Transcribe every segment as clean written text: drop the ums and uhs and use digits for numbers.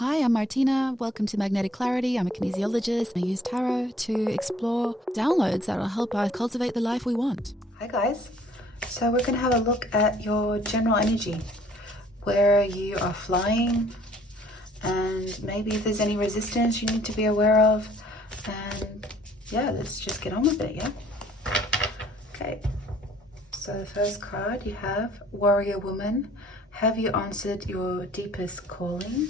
Hi, I'm Martina. Welcome to Magnetic Clarity. I'm a kinesiologist. I use tarot to explore downloads that will help us cultivate the life we want. Hi guys. So we're going to have a look at your general energy, where you are flying, and maybe if there's any resistance you need to be aware of. And yeah, let's just get on with it, yeah? Okay. So the first card you have, Warrior Woman. Have you answered your deepest calling?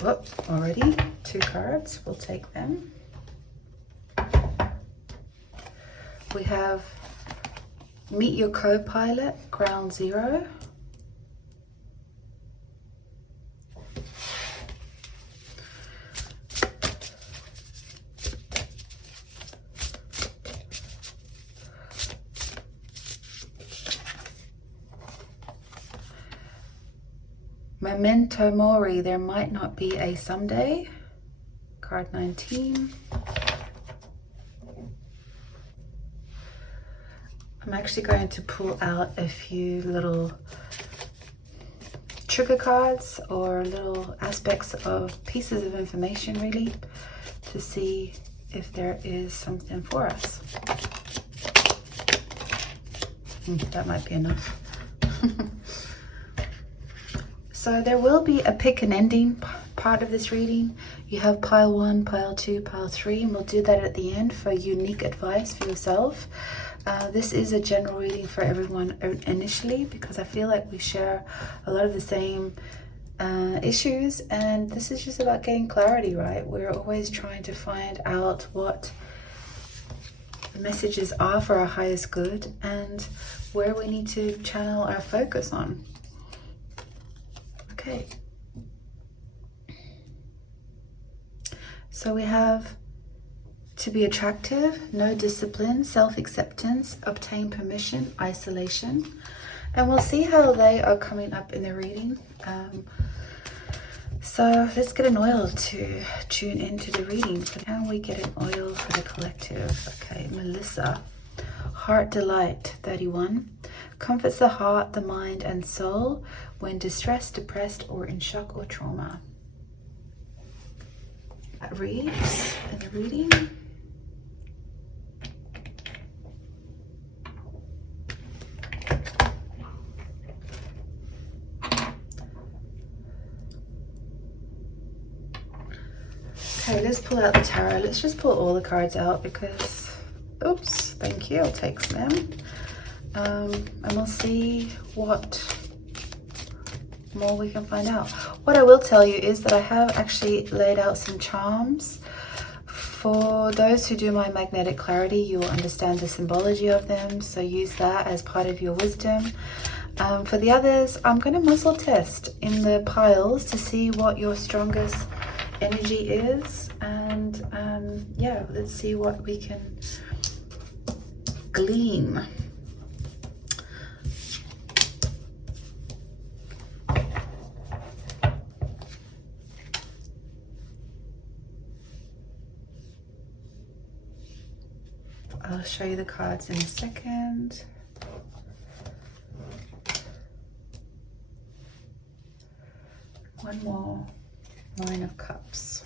Whoop, already 2 cards, we'll take them. We have Meet Your Co-Pilot, Ground Zero. Memento Mori, there might not be a someday. Card 19. I'm actually going to pull out a few little trigger cards or little aspects of pieces of information, really, to see if there is something for us. That might be enough. So there will be a pick and ending part of this reading. You have pile 1, pile 2, pile 3, and we'll do that at the end for unique advice for yourself. This is a general reading for everyone initially, because I feel like we share a lot of the same issues, and this is just about getting clarity, right? We're always trying to find out what the messages are for our highest good and where we need to channel our focus on. Okay. So we have to be attractive, no discipline, self-acceptance, obtain permission, isolation. And we'll see how they are coming up in the reading. So let's get an oil to tune into the reading. Can we get an oil for the collective? Okay, Melissa. Heart Delight, 31. Comforts the heart, the mind, and soul when distressed, depressed, or in shock or trauma. That reads in the reading. Okay, let's pull out the tarot. Let's just pull all the cards out because, oops, thank you, I'll take them. And we'll see what more we can find out. What I will tell you is that I have actually laid out some charms. For those who do my magnetic clarity, you will understand the symbology of them, so use that as part of your wisdom. For the others, I'm going to muscle test in the piles to see what your strongest energy is, and yeah, let's see what we can glean. I'll show you the cards in a second. One more. 9 of Cups.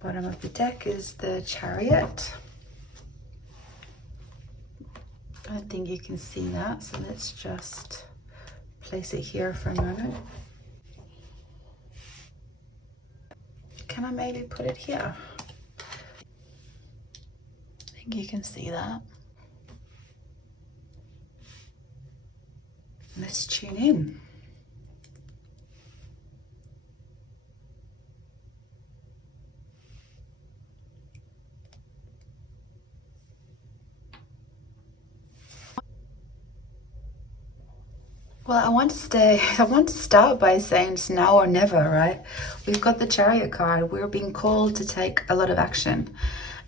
Bottom of the deck is the Chariot. I don't think you can see that, so let's just place it here for a moment. Can I maybe put it here? I think you can see that. Let's tune in. Well, I want to start by saying it's now or never, right? We've got the Chariot card. We're being called to take a lot of action.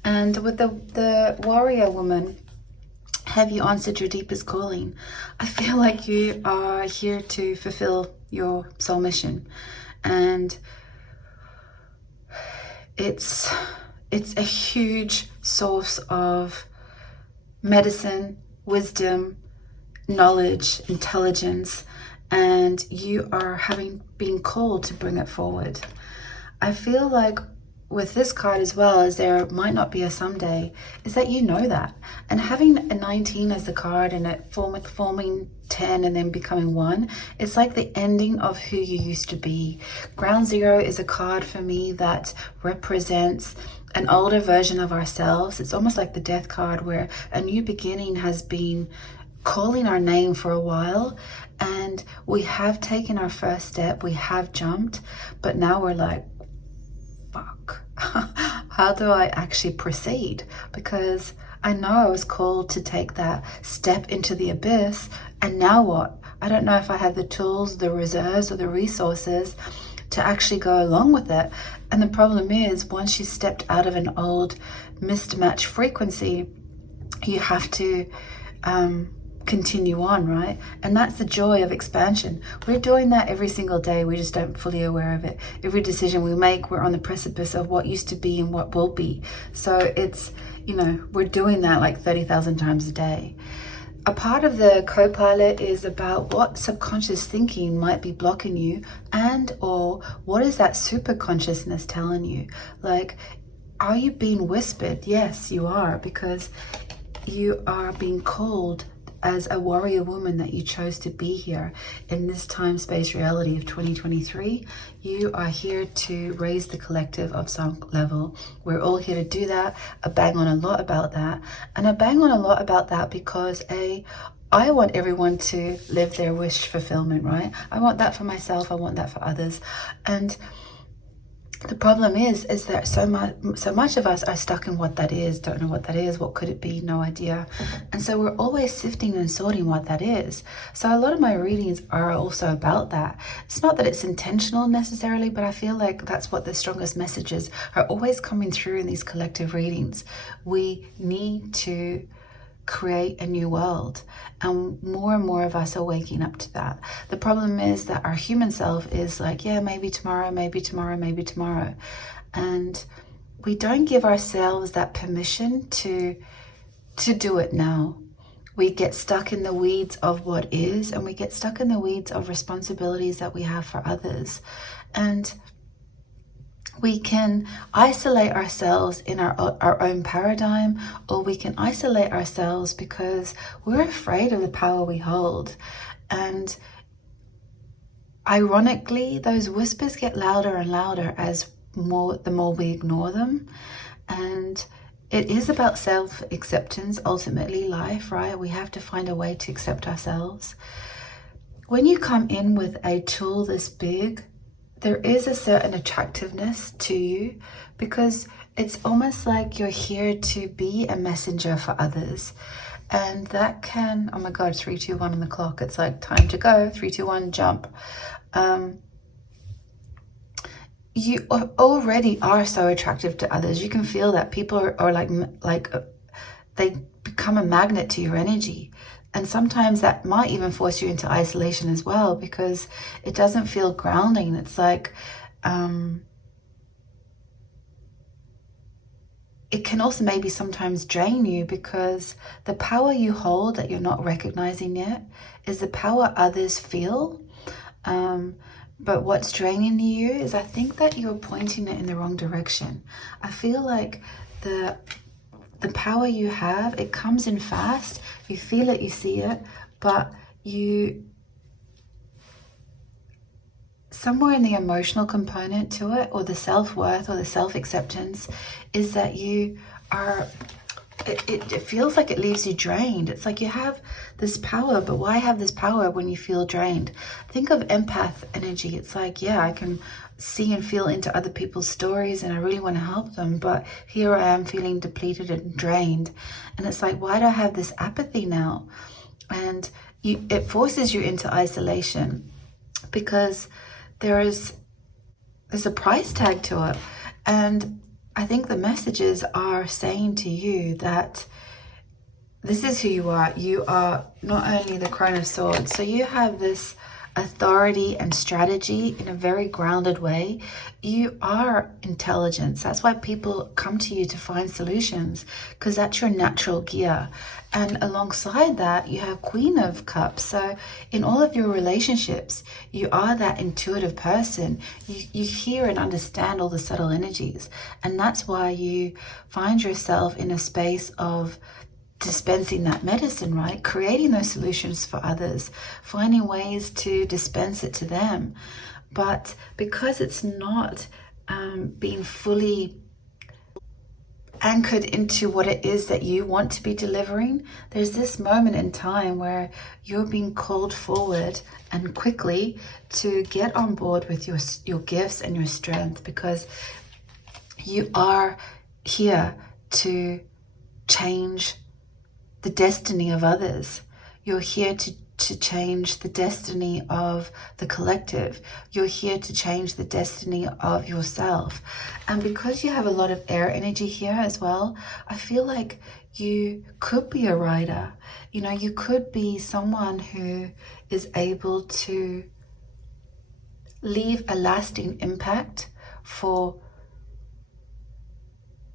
And with the Warrior Woman, have you answered your deepest calling? I feel like you are here to fulfill your soul mission. And it's a huge source of medicine, wisdom, knowledge, intelligence, and you are being called to bring it forward. I feel like with this card as well, as there might not be a someday, is that you know that. And having a 19 as the card and it forming 10 and then becoming 1, it's like the ending of who you used to be. Ground Zero is a card for me that represents an older version of ourselves. It's almost like the death card where a new beginning has been calling our name for a while, and we have taken our first step, we have jumped, but now we're like, fuck, how do I actually proceed? Because I know I was called to take that step into the abyss, and now what? I don't know if I have the tools, the reserves, or the resources to actually go along with it. And the problem is, once you stepped out of an old mismatched frequency, you have to continue on, right? And that's the joy of expansion. We're doing that every single day. We just don't fully aware of it. Every decision we make, we're on the precipice of what used to be and what will be. So it's, you know, we're doing that like 30,000 times a day. A part of the co-pilot is about what subconscious thinking might be blocking you, and or what is that super consciousness telling you? Like, are you being whispered? Yes, you are, because you are being called as a warrior woman that you chose to be here in this time space reality of 2023. You are here to raise the collective of some level. We're all here to do that. I bang on a lot about that, and I bang on a lot about that because I want everyone to live their wish fulfillment, right? I want that for myself, I want that for others. And the problem is that so much of us are stuck in what that is, don't know what that is, what could it be, no idea. And so we're always sifting and sorting what that is. So a lot of my readings are also about that. It's not that it's intentional necessarily, but I feel like that's what the strongest messages are always coming through in these collective readings. We need to create a new world, and more of us are waking up to that. The problem is that our human self is like, yeah, maybe tomorrow, maybe tomorrow, maybe tomorrow, and we don't give ourselves that permission to do it now. We get stuck in the weeds of what is, and we get stuck in the weeds of responsibilities that we have for others. And we can isolate ourselves in our own paradigm, or we can isolate ourselves because we're afraid of the power we hold. And ironically, those whispers get louder and louder the more we ignore them. And it is about self-acceptance, ultimately, life, right? We have to find a way to accept ourselves. When you come in with a tool this big, there is a certain attractiveness to you, because it's almost like you're here to be a messenger for others. And that can, oh my God, 3, 2, 1 on the clock. It's like time to go. 3, 2, 1, jump. You already are so attractive to others. You can feel that people are like they become a magnet to your energy. And sometimes that might even force you into isolation as well, because it doesn't feel grounding. It's like, it can also maybe sometimes drain you, because the power you hold that you're not recognizing yet is the power others feel. But what's draining you is, I think that you're pointing it in the wrong direction. I feel like the power you have, it comes in fast. You feel it, you see it, but somewhere in the emotional component to it, or the self-worth or the self-acceptance, is that you are, it feels like it leaves you drained. It's like you have this power, but why have this power when you feel drained? Think of empath energy. It's like, yeah, I can see and feel into other people's stories and I really want to help them, but here I am feeling depleted and drained. And it's like, why do I have this apathy now? And it forces you into isolation, because there's a price tag to it. And I think the messages are saying to you that this is who you are. You are not only the Crown of Swords, so you have this authority and strategy in a very grounded way. You are intelligence. That's why people come to you to find solutions, because that's your natural gear. And alongside that, you have Queen of Cups. So in all of your relationships, you are that intuitive person. You hear and understand all the subtle energies. And that's why you find yourself in a space of dispensing that medicine, right? Creating those solutions for others, finding ways to dispense it to them. But because it's not being fully anchored into what it is that you want to be delivering, there's this moment in time where you're being called forward and quickly to get on board with your gifts and your strength, because you are here to change the destiny of others. You're here to change the destiny of the collective. You're here to change the destiny of yourself. And because you have a lot of air energy here as well, I feel like you could be a writer. You know, you could be someone who is able to leave a lasting impact for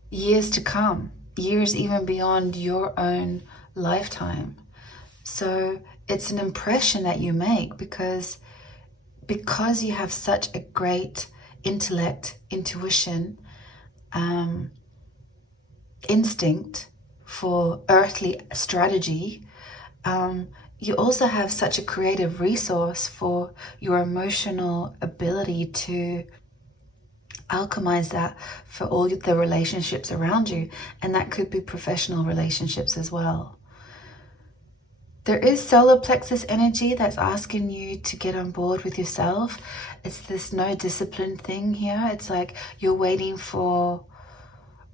years to come, years even beyond your own lifetime. So it's an impression that you make because you have such a great intellect, intuition, instinct for earthly strategy. You also have such a creative resource for your emotional ability to alchemize that for all the relationships around you, and that could be professional relationships as well. There is solar plexus energy that's asking you to get on board with yourself. It's this no discipline thing here. It's like you're waiting for,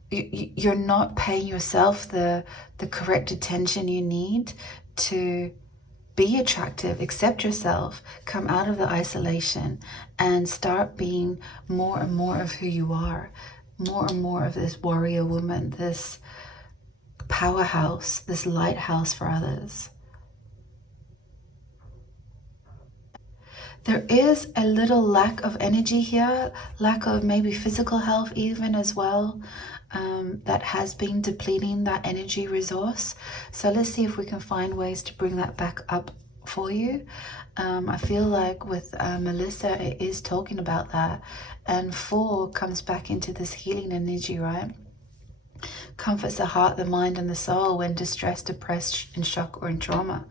you're not paying yourself the correct attention you need to be attractive, accept yourself, come out of the isolation and start being more and more of who you are, more and more of this warrior woman, this powerhouse, this lighthouse for others. There is a little lack of energy here, lack of maybe physical health even as well, that has been depleting that energy resource. So let's see if we can find ways to bring that back up for you. I feel like with Melissa, it is talking about that. And 4 comes back into this healing energy, right? Comforts the heart, the mind, and the soul when distressed, depressed, in shock, or in trauma.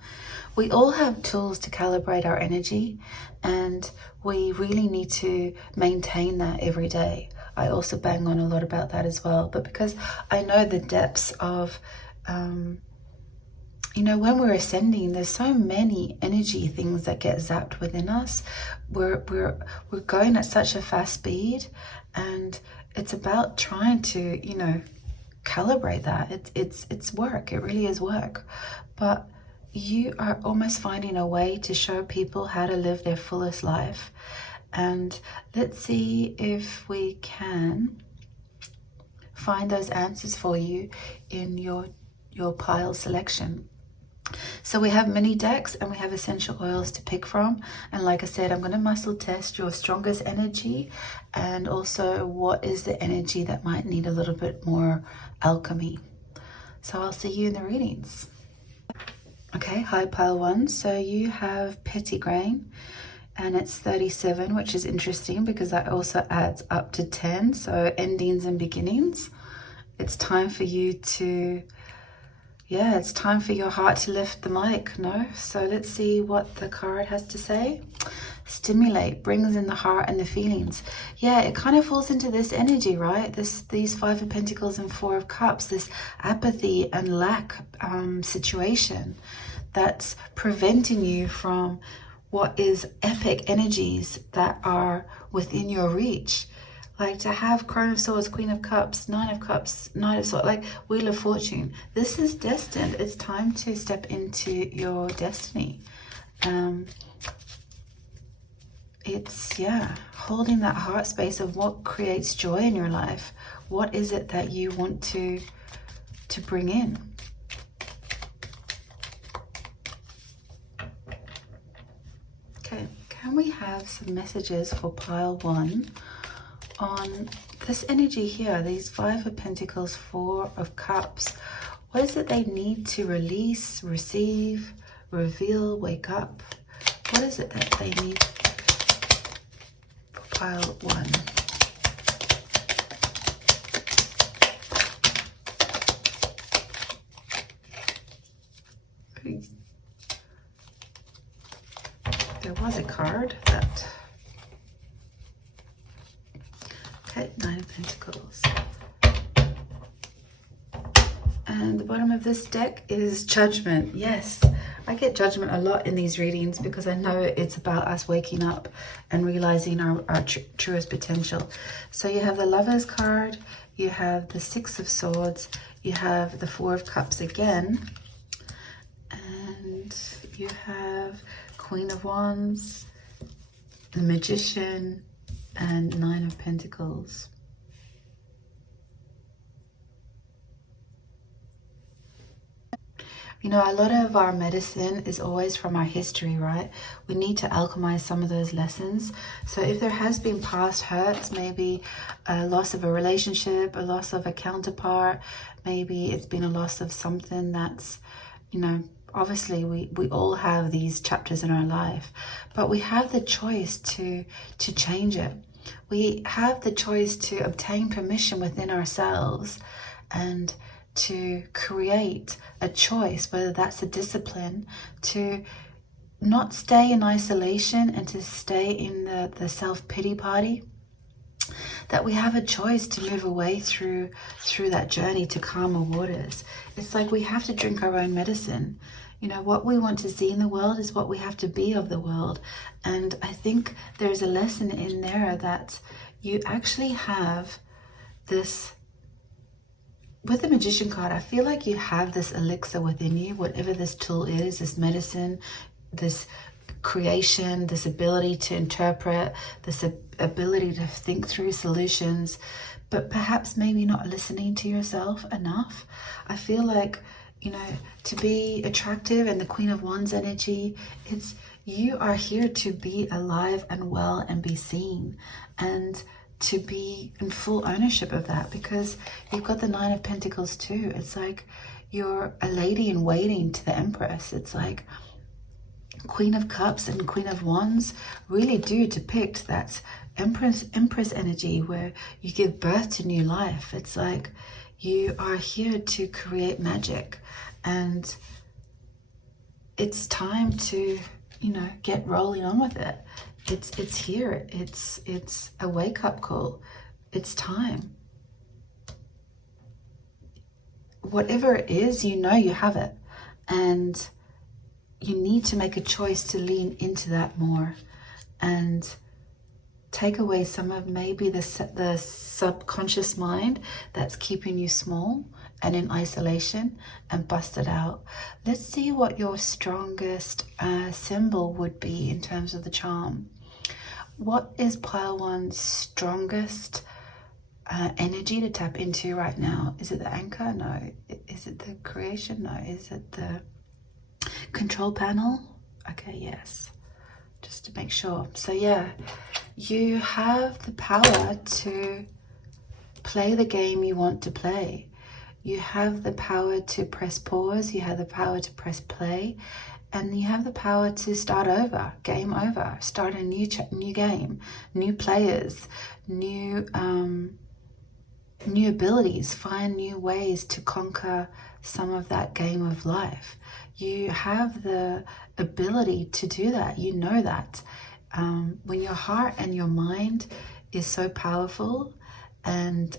We all have tools to calibrate our energy, and we really need to maintain that every day. I also bang on a lot about that as well, but because I know the depths of, you know, when we're ascending, there's so many energy things that get zapped within us. We're going at such a fast speed, and it's about trying to, you know, calibrate that. It's work. It really is work. But you are almost finding a way to show people how to live their fullest life. And let's see if we can find those answers for you in your pile selection. So we have mini decks and we have essential oils to pick from. And like I said, I'm going to muscle test your strongest energy and also what is the energy that might need a little bit more alchemy. So I'll see you in the readings. Okay, hi pile 1. So you have pettigrain and it's 37, which is interesting because that also adds up to 10. So endings and beginnings. It's time for you to, yeah, it's time for your heart to lift the mic, no? So let's see what the card has to say. Stimulate, brings in the heart and the feelings. Yeah, it kind of falls into this energy, right? These 5 of Pentacles and 4 of Cups, this apathy and lack situation that's preventing you from what is epic energies that are within your reach. Like to have Crown of Swords, Queen of Cups, 9 of Cups, Knight of Swords, like Wheel of Fortune. This is destined. It's time to step into your destiny. It's, yeah, holding that heart space of what creates joy in your life. What is it that you want to bring in? Okay, can we have some messages for pile 1 on this energy here? These 5 of Pentacles, 4 of Cups. What is it they need to release, receive, reveal, wake up? What is it that they need for pile 1? There was a card that... Okay, 9 of Pentacles. And the bottom of this deck is Judgment. Yes, I get Judgment a lot in these readings because I know it's about us waking up and realizing our truest potential. So you have the Lovers card, you have the 6 of Swords, you have the 4 of Cups again, and you have Queen of Wands, the Magician, and 9 of Pentacles. You know, a lot of our medicine is always from our history, right? We need to alchemize some of those lessons. So if there has been past hurts, maybe a loss of a relationship, a loss of a counterpart, maybe it's been a loss of something that's, you know, obviously we all have these chapters in our life, but we have the choice to change it. We have the choice to obtain permission within ourselves and to create a choice, whether that's a discipline, to not stay in isolation and to stay in the self-pity party. That we have a choice to move away through that journey to calmer waters. It's like we have to drink our own medicine. You know, what we want to see in the world is what we have to be of the world. And I think there's a lesson in there that you actually have this, with the Magician card, I feel like you have this elixir within you, whatever this tool is, this medicine, this creation, this ability to interpret, this ability to think through solutions, but perhaps maybe not listening to yourself enough. I feel like, you know, to be attractive and the Queen of Wands energy, it's you are here to be alive and well and be seen and to be in full ownership of that, because you've got the 9 of Pentacles too. It's like you're a lady in waiting to the Empress. It's like Queen of Cups and Queen of Wands really do depict that Empress energy where you give birth to new life. It's like you are here to create magic, and it's time to, you know, get rolling on with it. It's here. It's a wake-up call. It's time. Whatever it is, you know you have it, and you need to make a choice to lean into that more and take away some of maybe the subconscious mind that's keeping you small and in isolation, and bust it out. Let's see what your strongest symbol would be in terms of the charm. What is pile 1's strongest energy to tap into right now? Is it the anchor? No. Is it the creation? No. Is it the control panel? Okay, yes. Just to make sure. So yeah, you have the power to play the game you want to play. You have the power to press pause. You have the power to press play. And you have the power to start over, game over, start a new game, new players, new abilities, find new ways to conquer some of that game of life. You have the ability to do that. You know that. When your heart and your mind is so powerful, and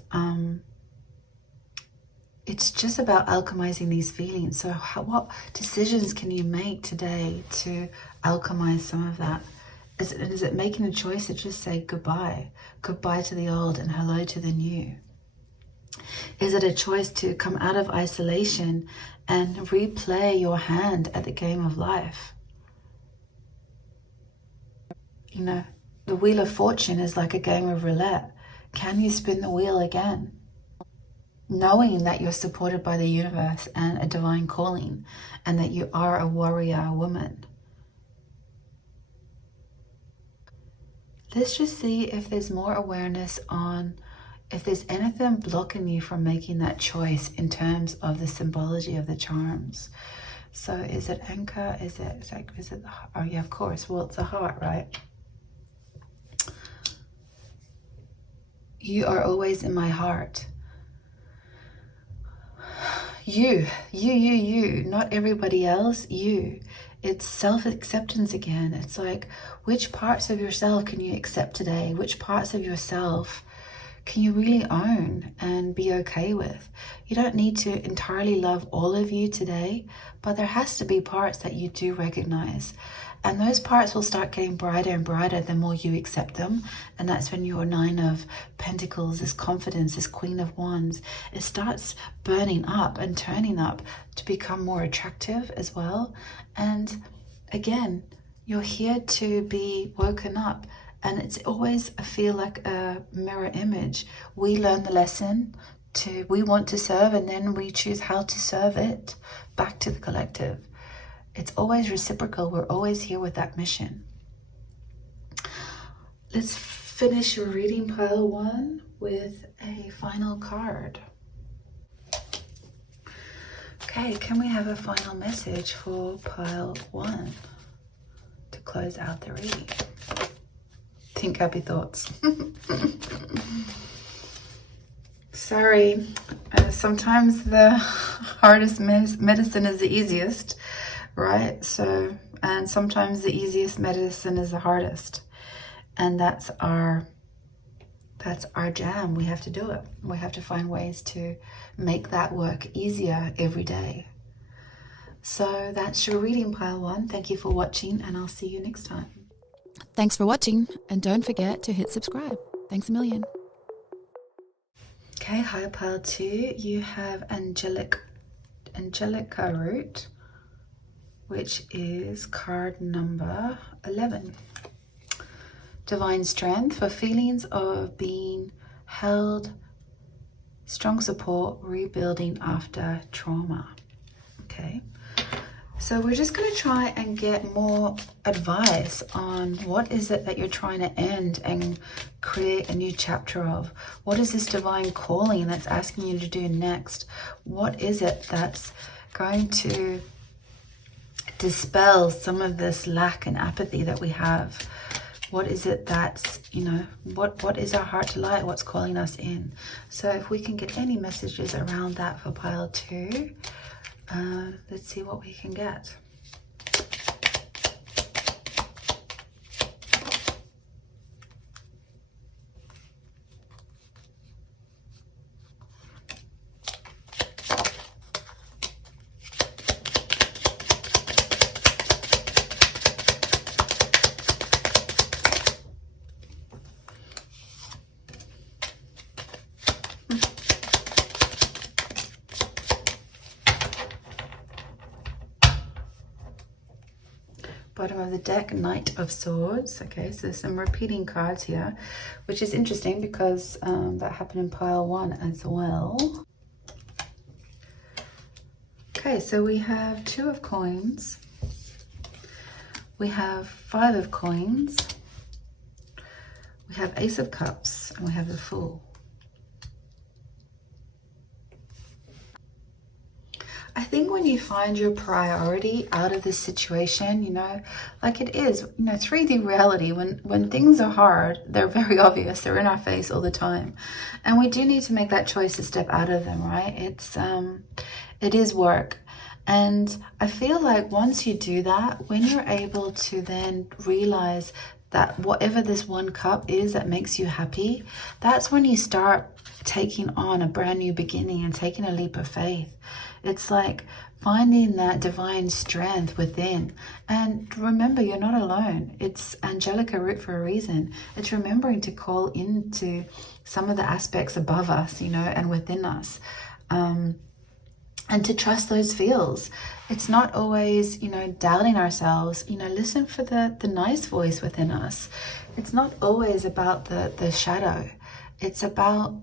it's just about alchemizing these feelings. So what decisions can you make today to alchemize some of that? Is it making a choice to just say goodbye? Goodbye to the old and hello to the new. Is it a choice to come out of isolation and replay your hand at the game of life? You know, the Wheel of Fortune is like a game of roulette. Can you spin the wheel again? Knowing that you're supported by the universe and a divine calling, and that you are a warrior woman. let's just see if there's more awareness on if there's anything blocking you from making that choice in terms of the symbology of the charms. So is it anchor? Is it the, oh yeah, of course. Well, it's a heart, right? You are always in my heart. You, not everybody else, you. It's self-acceptance again. It's like, which parts of yourself can you accept today? Which parts of yourself can you really own and be okay with? You don't need to entirely love all of you today, but there has to be parts that you do recognize. And those parts will start getting brighter and brighter the more you accept them. And that's when your 9 of Pentacles, this confidence, this Queen of Wands, it starts burning up and turning up to become more attractive as well. And again, you're here to be woken up. And it's always, I feel like a mirror image. We learn the lesson, we want to serve, and then we choose how to serve it back to the collective. It's always reciprocal. We're always here with that mission. Let's finish your reading pile 1 with a final card. Okay, can we have a final message for pile 1 to close out the reading? Think happy thoughts. Sorry, sometimes the hardest medicine is the easiest, right? So, and sometimes the easiest medicine is the hardest, and that's our jam. We have to do it. We have to find ways to make that work easier every day. So that's your reading pile 1. Thank you for watching, and I'll see you next time. Thanks for watching, and don't forget to hit subscribe. Thanks a million. Okay, high pile 2, you have Angelica root, which is card number 11. Divine strength for feelings of being held, strong support, rebuilding after trauma. Okay. So we're just going to try and get more advice on what is it that you're trying to end and create a new chapter of. What is this divine calling that's asking you to do next? What is it that's going to dispel some of this lack and apathy that we have? What is it that's, what is our heart to light? What's calling us in? So if we can get any messages around that for pile 2, let's see what we can get. Bottom of the deck, Knight of Swords. Okay, so some repeating cards here, which is interesting because that happened in pile 1 as well. Okay, so we have 2 of coins. We have 5 of coins. We have Ace of Cups, and we have the Fool. I think when you find your priority out of this situation, like it is, 3D reality, when things are hard, they're very obvious. They're in our face all the time. And we do need to make that choice to step out of them, right? It is work. And I feel like once you do that, when you're able to then realize that whatever this one cup is that makes you happy, that's when you start taking on a brand new beginning and taking a leap of faith. It's like finding that divine strength within. And remember, you're not alone. It's Angelica root for a reason. It's remembering to call into some of the aspects above us, and within us. And to trust those feels. It's not always, doubting ourselves. Listen for the nice voice within us. It's not always about the shadow. It's about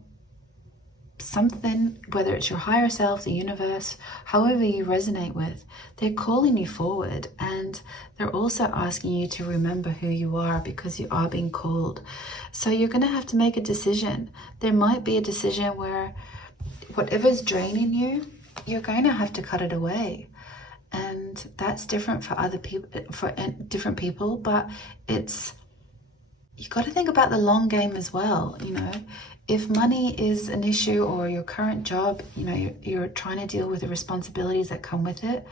something, whether it's your higher self, the universe, however you resonate with, they're calling you forward, and they're also asking you to remember who you are, because you are being called. So you're going to have to make a decision. There might be a decision where whatever's draining you, you're going to have to cut it away. And that's different for other people, for different people, but you got to think about the long game as well. You know, if money is an issue, or your current job, you know, you're trying to deal with the responsibilities that come with it,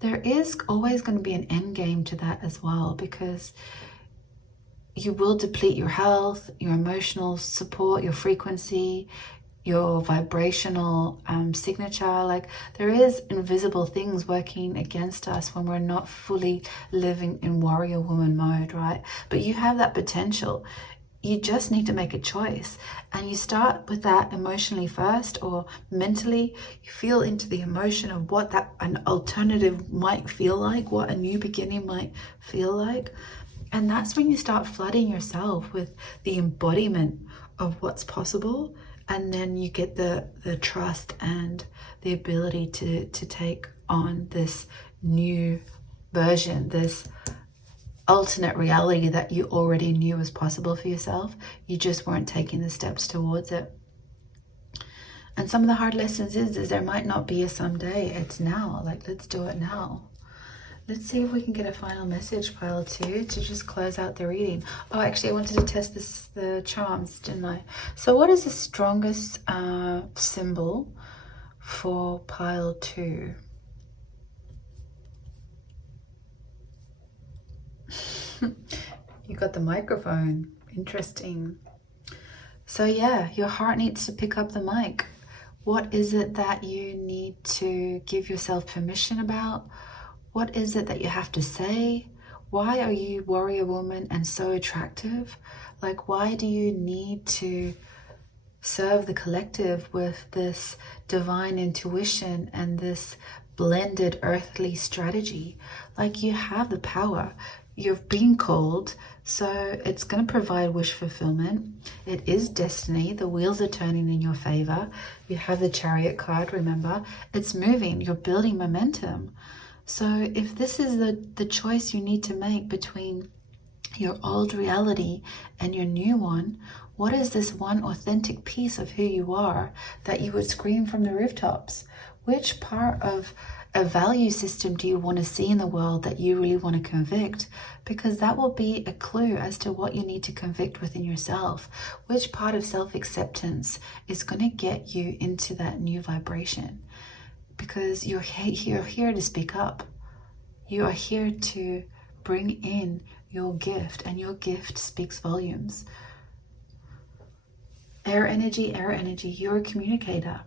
there is always going to be an end game to that as well, because you will deplete your health, your emotional support, your frequency, your vibrational signature. Like, there is invisible things working against us when we're not fully living in warrior woman mode, right? But you have that potential. You just need to make a choice, and you start with that emotionally first, or mentally. You feel into the emotion of what that an alternative might feel like, what a new beginning might feel like. And that's when you start flooding yourself with the embodiment of what's possible. And then you get the trust and the ability to take on this new version, this alternate reality that you already knew was possible for yourself. You just weren't taking the steps towards it. And some of the hard lessons is there might not be a someday. It's now. Like, let's do it now. Let's see if we can get a final message, pile 2, to just close out the reading. Oh, actually, I wanted to test the charms, didn't I? So what is the strongest symbol for pile 2? You got the microphone. Interesting. So yeah, your heart needs to pick up the mic. What is it that you need to give yourself permission about? What is it that you have to say? Why are you warrior woman and so attractive? Like, why do you need to serve the collective with this divine intuition and this blended earthly strategy? Like, you have the power. You're being called, so it's going to provide wish fulfillment. It is destiny. The wheels are turning in your favor. You have the Chariot card, remember? It's moving. You're building momentum. So if this is the choice you need to make between your old reality and your new one, what is this one authentic piece of who you are that you would scream from the rooftops? Which part of a value system do you want to see in the world that you really want to convict? Because that will be a clue as to what you need to convict within yourself. Which part of self-acceptance is going to get you into that new vibration? Because you're here to speak up. You are here to bring in your gift, and your gift speaks volumes. Air energy, you're a communicator.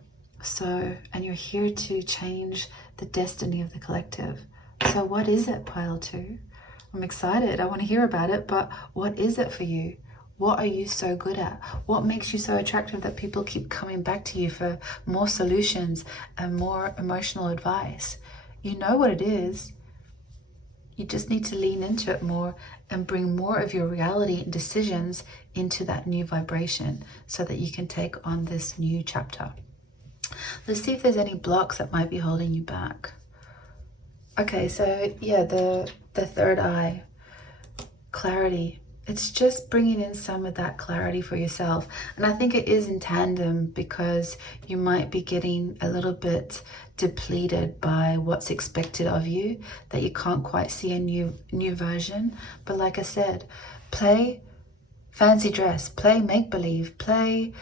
So, and you're here to change the destiny of the collective. So what is it, pile 2? I'm excited. I want to hear about it, but what is it for you? What are you so good at? What makes you so attractive that people keep coming back to you for more solutions and more emotional advice? You know what it is. You just need to lean into it more and bring more of your reality and decisions into that new vibration so that you can take on this new chapter. Let's see if there's any blocks that might be holding you back. Okay, so yeah, the third eye, clarity. It's just bringing in some of that clarity for yourself. And I think it is in tandem, because you might be getting a little bit depleted by what's expected of you, that you can't quite see a new version. But like I said, play fancy dress, play make-believe, play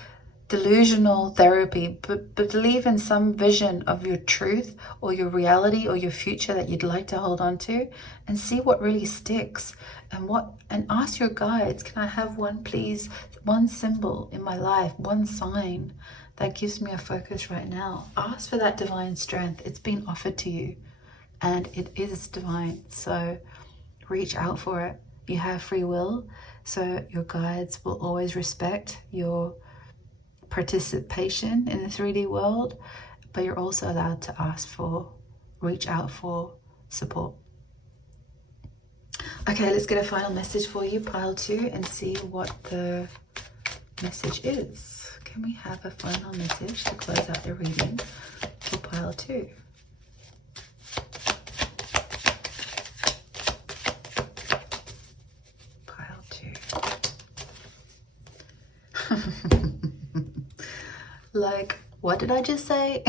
delusional therapy, but believe in some vision of your truth or your reality or your future that you'd like to hold on to, and see what really sticks. And ask your guides, can I have one, please, one symbol in my life, one sign that gives me a focus right now? Ask for that divine strength. It's been offered to you, and it is divine. So reach out for it. You have free will, so your guides will always respect your participation in the 3D world, but you're also allowed to reach out for support. Okay, let's get a final message for you, pile 2, and see what the message is. can we have a final message to close out the reading for pile 2? Pile 2. Like, what did I just say?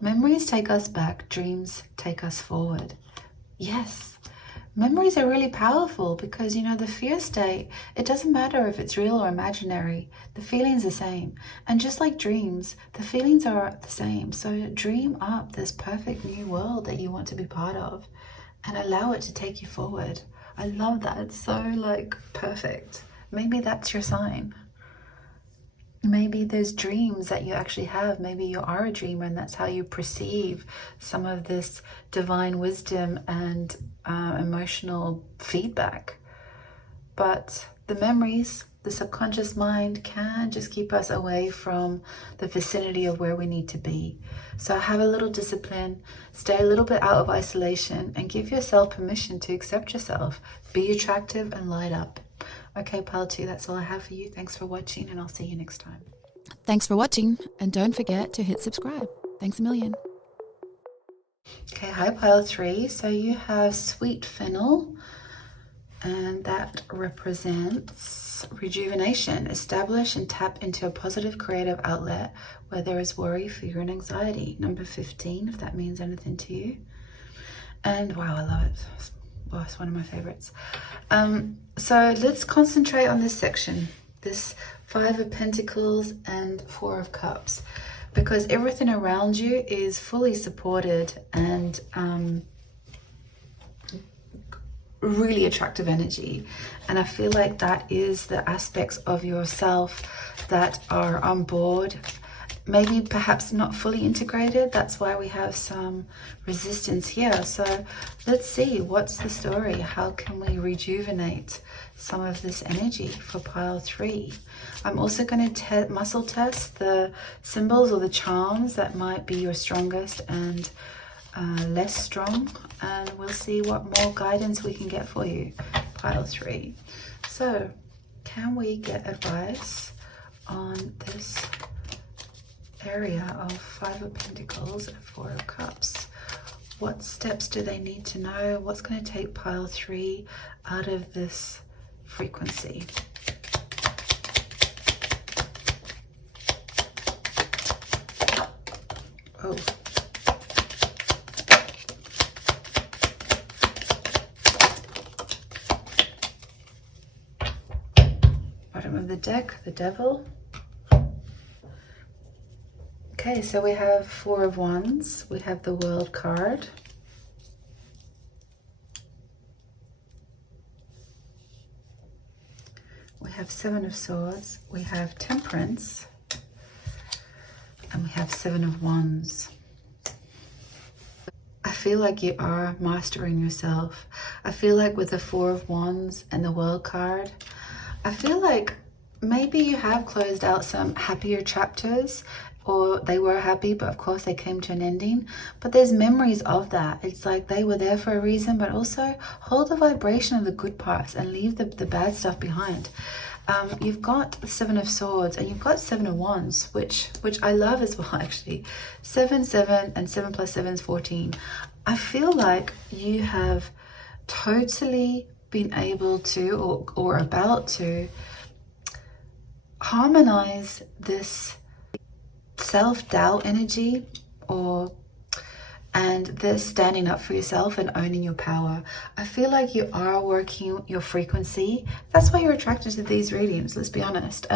Memories take us back, dreams take us forward. Yes, memories are really powerful because, you know, the fear state, it doesn't matter if it's real or imaginary, the feeling's the same. And just like dreams, the feelings are the same. So dream up this perfect new world that you want to be part of and allow it to take you forward. I love that. It's so like perfect. Maybe that's your sign. Maybe there's dreams that you actually have. Maybe you are a dreamer and that's how you perceive some of this divine wisdom and emotional feedback. But the memories, the subconscious mind can just keep us away from the vicinity of where we need to be. So have a little discipline, stay a little bit out of isolation, and give yourself permission to accept yourself. Be attractive and light up. Okay, pile 2, that's all I have for you. Thanks for watching, and I'll see you next time. Thanks for watching, and don't forget to hit subscribe. Thanks a million. Okay, hi pile 3. So you have sweet fennel, and that represents rejuvenation. Establish and tap into a positive creative outlet where there is worry, fear, and anxiety. Number 15, if that means anything to you. And wow, I love it. Oh, it's one of my favorites. So let's concentrate on this section, this 5 of Pentacles and 4 of Cups, because everything around you is fully supported and really attractive energy. And I feel like that is the aspects of yourself that are on board, maybe perhaps not fully integrated. That's why we have some resistance here. So let's see, what's the story? How can we rejuvenate some of this energy for pile 3? I'm also going to muscle test the symbols or the charms that might be your strongest and less strong, and we'll see what more guidance we can get for you, pile 3. So can we get advice on this area of 5 of Pentacles and 4 of Cups? What steps do they need to know? What's going to take pile 3 out of this frequency? Oh. Bottom of the deck, the Devil. Okay, so we have 4 of Wands, we have the World card. We have 7 of Swords, we have Temperance, and we have 7 of Wands. I feel like you are mastering yourself. I feel like with the 4 of Wands and the World card, I feel like maybe you have closed out some happier chapters, or they were happy, but of course they came to an ending. But there's memories of that. It's like they were there for a reason, but also hold the vibration of the good parts and leave the bad stuff behind. You've got the 7 of Swords and you've got 7 of Wands, which I love as well, actually. 7, 7, and 7 plus 7 is 14. I feel like you have totally been able to, or about to, harmonize this self-doubt energy and this standing up for yourself and owning your power. I feel like you are working your frequency. That's why you're attracted to these readings, let's be honest.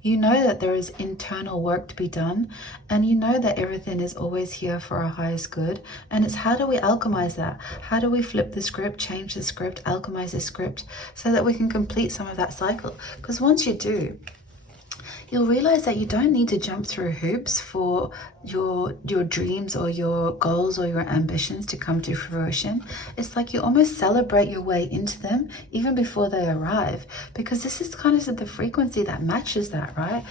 You know that there is internal work to be done, and you know that everything is always here for our highest good. And it's how do we alchemize that? How do we flip the script, change the script, alchemize the script so that we can complete some of that cycle? Because once you do, you'll realize that you don't need to jump through hoops for your dreams or your goals or your ambitions to come to fruition. It's like you almost celebrate your way into them even before they arrive, because this is kind of the frequency that matches that, right?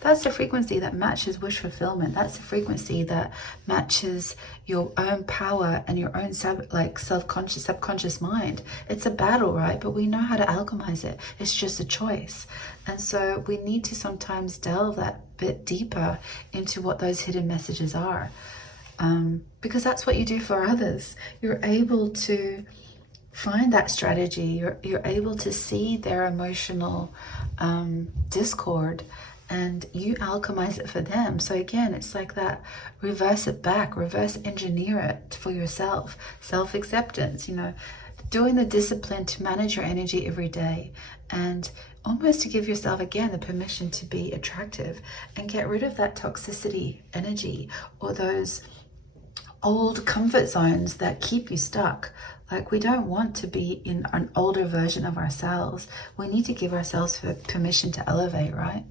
That's the frequency that matches wish fulfillment. That's the frequency that matches your own power and your own subconscious mind. It's a battle, right? But we know how to alchemize it. It's just a choice. And so we need to sometimes sometimes delve that bit deeper into what those hidden messages are. Because that's what you do for others. You're able to find that strategy. You're able to see their emotional discord, and you alchemize it for them. So again, it's like that, reverse it back, reverse engineer it for yourself. Self-acceptance, doing the discipline to manage your energy every day, and almost to give yourself again the permission to be attractive and get rid of that toxicity energy or those old comfort zones that keep you stuck. Like, we don't want to be in an older version of ourselves. We need to give ourselves permission to elevate, right?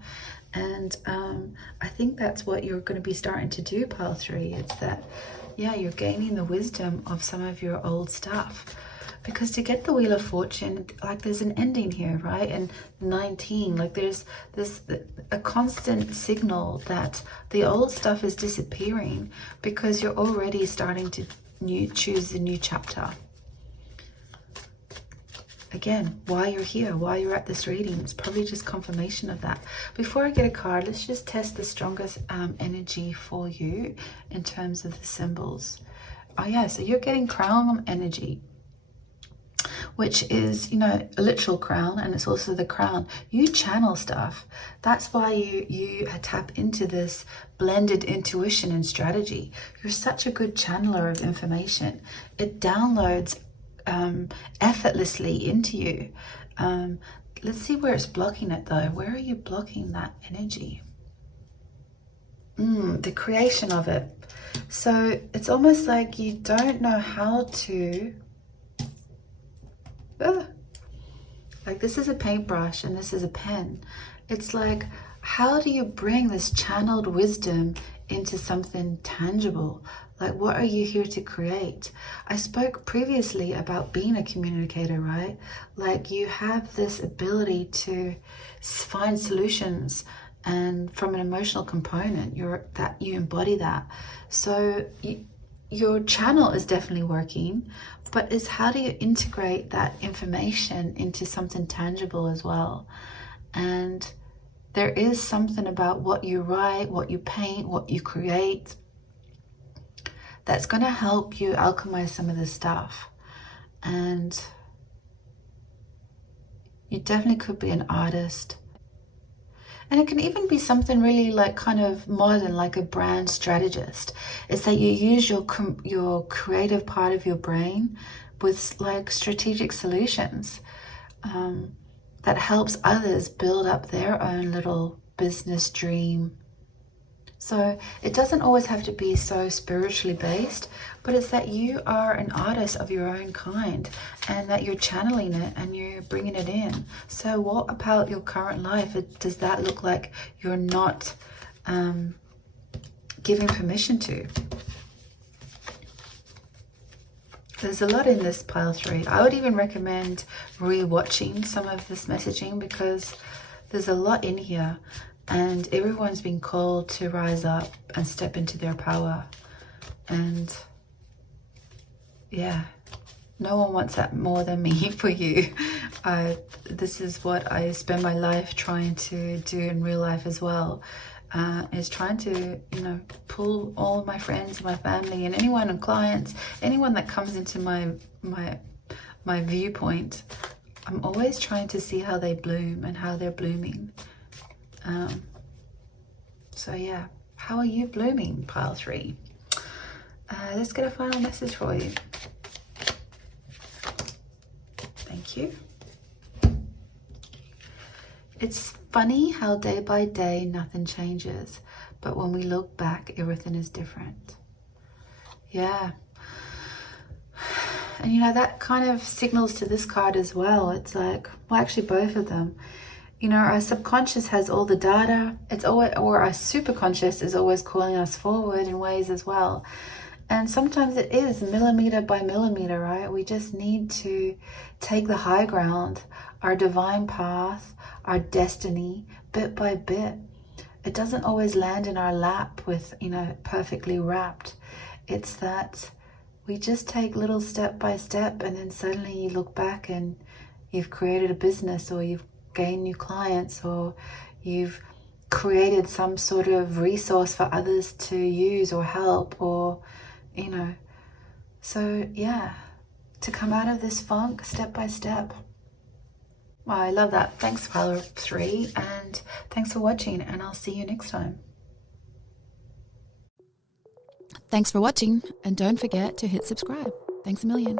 And I think that's what you're going to be starting to do, pile 3. It's that, yeah, you're gaining the wisdom of some of your old stuff. Because to get the Wheel of Fortune, like, there's an ending here, right? And 19, like, there's a constant signal that the old stuff is disappearing because you're already starting to choose a new chapter. Again, why you're here, why you're at this reading, it's probably just confirmation of that. Before I get a card, let's just test the strongest energy for you in terms of the symbols. Oh yeah, so you're getting crown energy, which is, a literal crown, and it's also the crown. You channel stuff. That's why you tap into this blended intuition and strategy. You're such a good channeler of information. It downloads effortlessly into you. Let's see where it's blocking it though. Where are you blocking that energy? The creation of it. So it's almost like you don't know how to like, this is a paintbrush and this is a pen. It's like, how do you bring this channeled wisdom into something tangible? Like, what are you here to create? I spoke previously about being a communicator, right? Like, you have this ability to find solutions, and from an emotional component, you embody that. So your channel is definitely working, but it's how do you integrate that information into something tangible as well? And there is something about what you write, what you paint, what you create, that's going to help you alchemize some of this stuff. And you definitely could be an artist. And it can even be something really like kind of modern, like a brand strategist. It's that you use your creative part of your brain with like strategic solutions that helps others build up their own little business dream. So it doesn't always have to be so spiritually based, but it's that you are an artist of your own kind, and that you're channeling it and you're bringing it in. So what about your current life? Does that look like you're not giving permission to? There's a lot in this pile 3. I would even recommend re-watching some of this messaging, because there's a lot in here. And everyone's been called to rise up and step into their power. And yeah, no one wants that more than me for you. This is what I spend my life trying to do in real life as well. Is trying to, pull all of my friends, my family, and anyone and clients, anyone that comes into my viewpoint. I'm always trying to see how they bloom and how they're blooming. So yeah, how are you blooming, pile 3? Let's get a final message for you. Thank you. It's funny how day by day nothing changes, but when we look back, everything is different. Yeah. And that kind of signals to this card as well. It's like, well, actually both of them. Our subconscious has all the data. It's always, or our superconscious is always calling us forward in ways as well. And sometimes it is millimeter by millimeter, right? We just need to take the high ground, our divine path, our destiny, bit by bit. It doesn't always land in our lap with, perfectly wrapped. It's that we just take little step by step, and then suddenly you look back and you've created a business, or you've gain new clients, or you've created some sort of resource for others to use or help, or, you know. So yeah, to come out of this funk step by step. Wow, I love that. Thanks, Pile 3, and thanks for watching, and I'll see you next time. Thanks for watching, and don't forget to hit subscribe. Thanks a million.